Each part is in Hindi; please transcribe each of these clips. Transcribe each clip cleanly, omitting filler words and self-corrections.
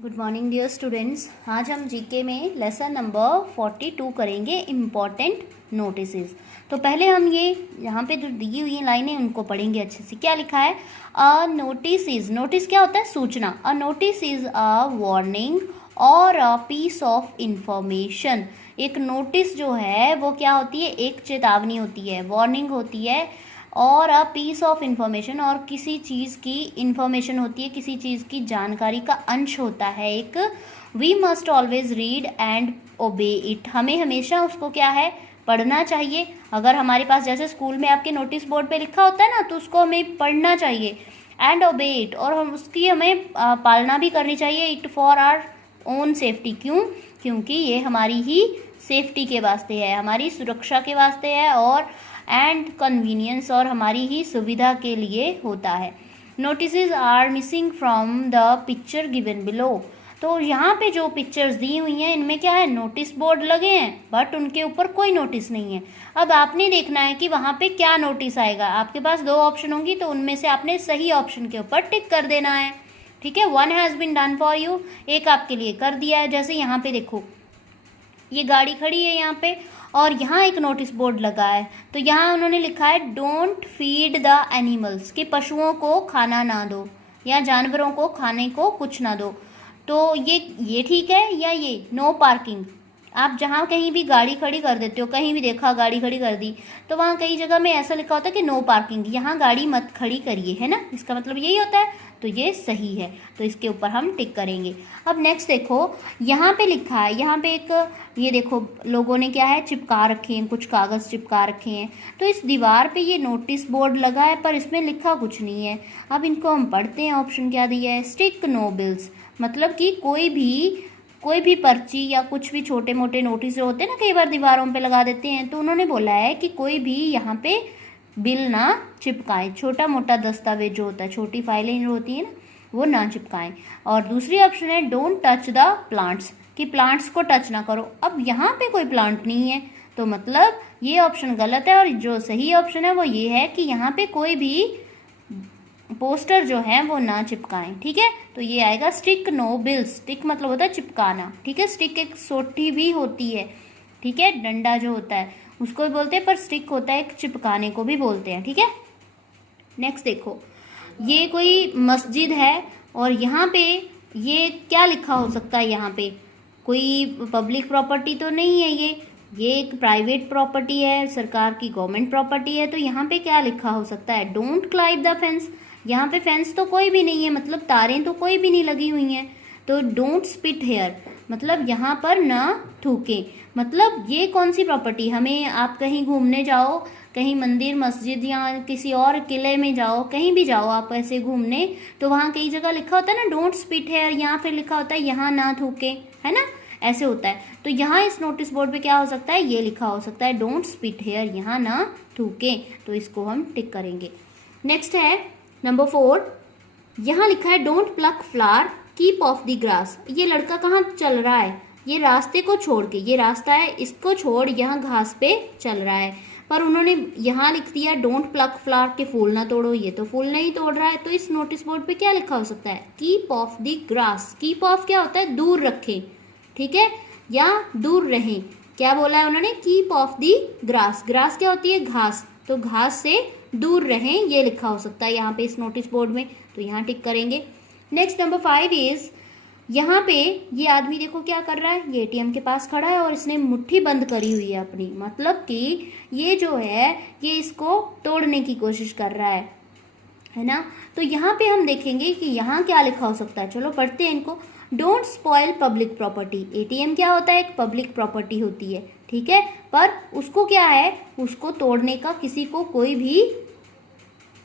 Good morning dear students. आज हम जीके में लेसन नंबर 42 करेंगे इम्पॉर्टेंट नोटिसेस। तो पहले हम ये यहाँ पे जो दी हुई लाइनें उनको पढ़ेंगे अच्छे से। क्या लिखा है? अ नोटिस इज, नोटिस क्या होता है? सूचना। A notice is a warning और अ पीस ऑफ इंफॉर्मेशन। एक नोटिस जो है वो क्या होती है? एक चेतावनी होती है, वार्निंग होती है, और अ पीस ऑफ इंफॉर्मेशन, और किसी चीज़ की इंफॉर्मेशन होती है, किसी चीज़ की जानकारी का अंश होता है एक। We must always read and obey it. हमें हमेशा उसको क्या है? पढ़ना चाहिए। अगर हमारे पास जैसे स्कूल में आपके नोटिस बोर्ड पे लिखा होता है ना, तो उसको हमें पढ़ना चाहिए। एंड ओबे इट, और हम उसकी हमें पालना भी करनी चाहिए। It for our own safety. क्यों? क्योंकि ये हमारी ही सेफ्टी के वास्ते है, हमारी सुरक्षा के वास्ते है, और एंड कन्वीनियंस, और हमारी ही सुविधा के लिए होता है। Notices are missing from the picture given below. तो यहाँ पे जो पिक्चर्स दी हुई हैं इनमें क्या है? नोटिस बोर्ड लगे हैं बट उनके ऊपर कोई नोटिस नहीं है। अब आपने देखना है कि वहाँ पे क्या नोटिस आएगा। आपके पास दो ऑप्शन होंगी, तो उनमें से आपने सही ऑप्शन के ऊपर टिक कर देना है। ठीक है, one has been done for you, एक आपके लिए कर दिया है। जैसे यहाँ पे देखो, ये गाड़ी खड़ी है यहाँ पे, और यहाँ एक नोटिस बोर्ड लगा है। तो यहाँ उन्होंने लिखा है डोंट फीड द एनिमल्स, कि पशुओं को खाना ना दो या जानवरों को खाने को कुछ ना दो। तो ये ठीक है, या ये नो पार्किंग। आप जहाँ कहीं भी गाड़ी खड़ी कर देते हो, कहीं भी देखा गाड़ी खड़ी कर दी, तो वहाँ कई जगह में ऐसा लिखा होता है कि नो पार्किंग, यहाँ गाड़ी मत खड़ी करिए, है ना। इसका मतलब यही होता है, तो ये सही है, तो इसके ऊपर हम टिक करेंगे। अब नेक्स्ट देखो, यहाँ पे लिखा है, यहाँ पे एक ये देखो लोगों ने क्या है? चिपका रखे हैं, कुछ कागज़ चिपका रखे हैं। तो इस दीवार पे ये नोटिस बोर्ड लगा है, पर इसमें लिखा कुछ नहीं है। अब इनको हम पढ़ते हैं। ऑप्शन क्या दिया है? स्टिक नो बिल्स, मतलब कि कोई भी पर्ची या कुछ भी छोटे मोटे नोटिस जो होते हैं ना, कई बार दीवारों पे लगा देते हैं, तो उन्होंने बोला है कि कोई भी यहाँ पे बिल ना चिपकाएं। छोटा मोटा दस्तावेज जो होता है, छोटी फाइलें जो होती है ना, वो ना चिपकाएं। और दूसरी ऑप्शन है डोंट टच द प्लांट्स, कि प्लांट्स को टच ना करो। अब यहाँ पे कोई प्लांट नहीं है, तो मतलब ये ऑप्शन गलत है, और जो सही ऑप्शन है वो ये है कि यहाँ पे कोई भी पोस्टर जो है वो ना चिपकाएं। ठीक है, तो ये आएगा स्टिक नो बिल्स। स्टिक मतलब होता है चिपकाना। ठीक है, स्टिक एक सोटी भी होती है, ठीक है, डंडा जो होता है उसको भी बोलते हैं, पर स्टिक होता है एक चिपकाने को भी बोलते हैं। ठीक है, नेक्स्ट देखो, ये कोई मस्जिद है, और यहाँ पे ये क्या लिखा हो सकता है? यहाँ पे कोई पब्लिक प्रॉपर्टी तो नहीं है, ये एक प्राइवेट प्रॉपर्टी है, सरकार की गवर्नमेंट प्रॉपर्टी है। तो यहाँ पे क्या लिखा हो सकता है? Don't climb the fence. यहाँ पे फेंस तो कोई भी नहीं है, मतलब तारें तो कोई भी नहीं लगी हुई हैं। तो डोंट स्पिट हेयर, मतलब यहाँ पर ना थूकें। मतलब ये कौन सी प्रॉपर्टी? हमें, आप कहीं घूमने जाओ, कहीं मंदिर मस्जिद या किसी और किले में जाओ, कहीं भी जाओ आप ऐसे घूमने, तो वहाँ कई जगह लिखा होता है ना डोंट स्पिट हेयर, यहाँ फिर लिखा होता है यहाँ ना थूकें, है ना, ऐसे होता है। तो यहाँ इस नोटिस बोर्ड पे क्या हो सकता है? ये लिखा हो सकता है डोंट स्पिट हेयर, यहाँ ना थूकें। तो इसको हम टिक करेंगे। नेक्स्ट है नंबर 4, यहाँ लिखा है don't pluck flower, keep off the grass. ये लड़का कहाँ चल रहा है? ये रास्ते को छोड़ के, ये रास्ता है इसको छोड़ यहाँ घास पे चल रहा है, पर उन्होंने यहाँ लिख दिया डोंट प्लक फ्लावर, के फूल ना तोड़ो। ये तो फूल नहीं तोड़ रहा है, तो इस नोटिस बोर्ड पे क्या लिखा हो सकता है? Keep off the grass. Keep of क्या होता है? दूर रखें, ठीक है, या दूर रहें। क्या बोला है उन्होंने? Keep off the grass. Grass क्या होती है? घास, तो घास से दूर रहें, ये लिखा हो सकता है यहाँ पे इस नोटिस बोर्ड में, तो यहाँ टिक करेंगे। नेक्स्ट नंबर 5 इज, यहाँ पे ये आदमी देखो क्या कर रहा है? ये एटीएम के पास खड़ा है और इसने मुट्ठी बंद करी हुई है अपनी, मतलब कि ये जो है ये इसको तोड़ने की कोशिश कर रहा है ना। तो यहाँ पे हम देखेंगे कि यहाँ क्या लिखा हो सकता है। चलो पढ़ते हैं इनको। Don't spoil public property. ATM क्या होता है? एक पब्लिक प्रॉपर्टी होती है, ठीक है, पर उसको क्या है? उसको तोड़ने का किसी को कोई भी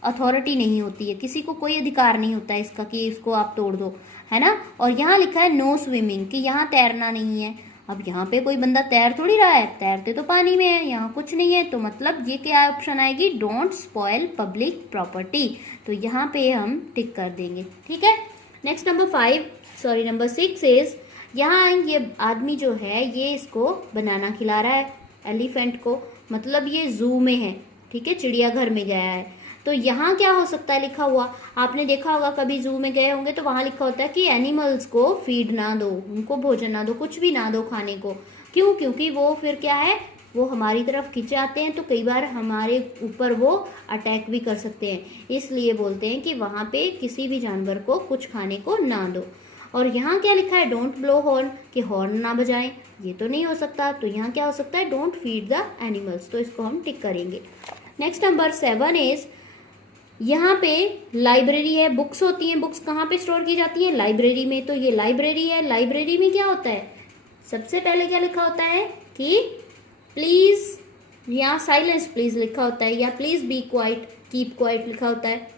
अथॉरिटी नहीं होती है, किसी को कोई अधिकार नहीं होता है इसका कि इसको आप तोड़ दो, है ना। और यहाँ लिखा है नो स्विमिंग, कि यहाँ तैरना नहीं है। अब यहाँ पे कोई बंदा तैर थोड़ी रहा है, तैरते तो पानी में है, यहाँ कुछ नहीं है, तो मतलब ये क्या ऑप्शन आएगी? Don't spoil public property. तो यहाँ पे हम टिक कर देंगे। ठीक है, नेक्स्ट नंबर 6 इज, यहाँ ये आदमी जो है ये इसको बनाना खिला रहा है एलिफेंट को, मतलब ये जू में है, ठीक है, चिड़ियाघर में गया है। तो यहाँ क्या हो सकता है लिखा हुआ, आपने देखा होगा कभी जू में गए होंगे तो वहाँ लिखा होता है कि एनिमल्स को फीड ना दो, उनको भोजन ना दो, कुछ भी ना दो खाने को। क्यों? क्योंकि वो फिर क्या है, वो हमारी तरफ खिंचे आते हैं तो कई बार हमारे ऊपर वो अटैक भी कर सकते हैं। इसलिए बोलते हैं कि वहाँ पे किसी भी जानवर को कुछ खाने को ना दो। और यहाँ क्या लिखा है, डोंट ब्लो हॉर्न, कि हॉर्न ना बजाएं, ये तो नहीं हो सकता। तो यहाँ क्या हो सकता है, डोंट फीड द एनिमल्स, तो इसको हम टिक करेंगे। नेक्स्ट नंबर 7 इज, यहाँ पे लाइब्रेरी है, बुक्स होती हैं, बुक्स कहाँ पे स्टोर की जाती है, लाइब्रेरी में। तो ये लाइब्रेरी है, लाइब्रेरी में क्या होता है, सबसे पहले क्या लिखा होता है कि प्लीज या साइलेंस प्लीज लिखा होता है, या please be quite, keep quiet लिखा होता है।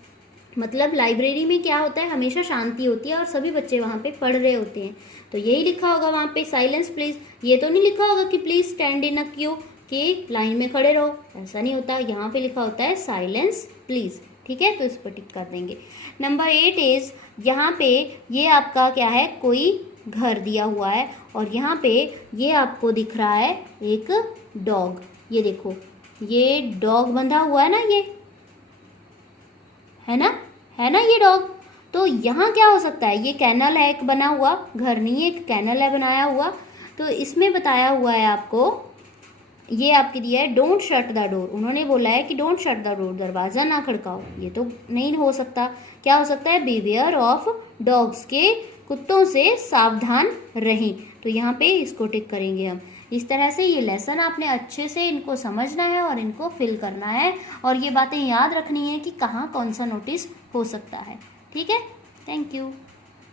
मतलब लाइब्रेरी में क्या होता है, हमेशा शांति होती है और सभी बच्चे वहाँ पे पढ़ रहे होते हैं। तो यही लिखा होगा वहाँ पे, साइलेंस प्लीज। ये तो नहीं लिखा होगा कि please stand in a Q, कि लाइन में खड़े रहो, ऐसा नहीं होता। यहाँ पे लिखा होता है साइलेंस प्लीज, ठीक है, तो इस पर टिक कर देंगे। नंबर 8 इज, यहाँ पे ये आपका क्या है, कोई घर दिया हुआ है और यहाँ पे ये आपको दिख रहा है एक डॉग। ये देखो, ये डॉग बंधा हुआ है ना, ये है ना ये डॉग। तो यहाँ क्या हो सकता है, ये कैनल है एक बना हुआ, घर नहीं है, एक कैनल है बनाया हुआ। तो इसमें बताया हुआ है आपको, ये आपके दिया है डोंट शट द डोर। उन्होंने बोला है कि डोंट शट द डोर, दरवाज़ा ना खड़काओ। ये तो नहीं हो सकता। क्या हो सकता है, बीवेयर ऑफ डॉग्स, के कुत्तों से सावधान रहें। तो यहाँ पे इसको टिक करेंगे हम। इस तरह से ये लेसन आपने अच्छे से इनको समझना है और इनको फिल करना है और ये बातें याद रखनी है कि कहाँ कौन सा नोटिस हो सकता है। ठीक है, थैंक यू।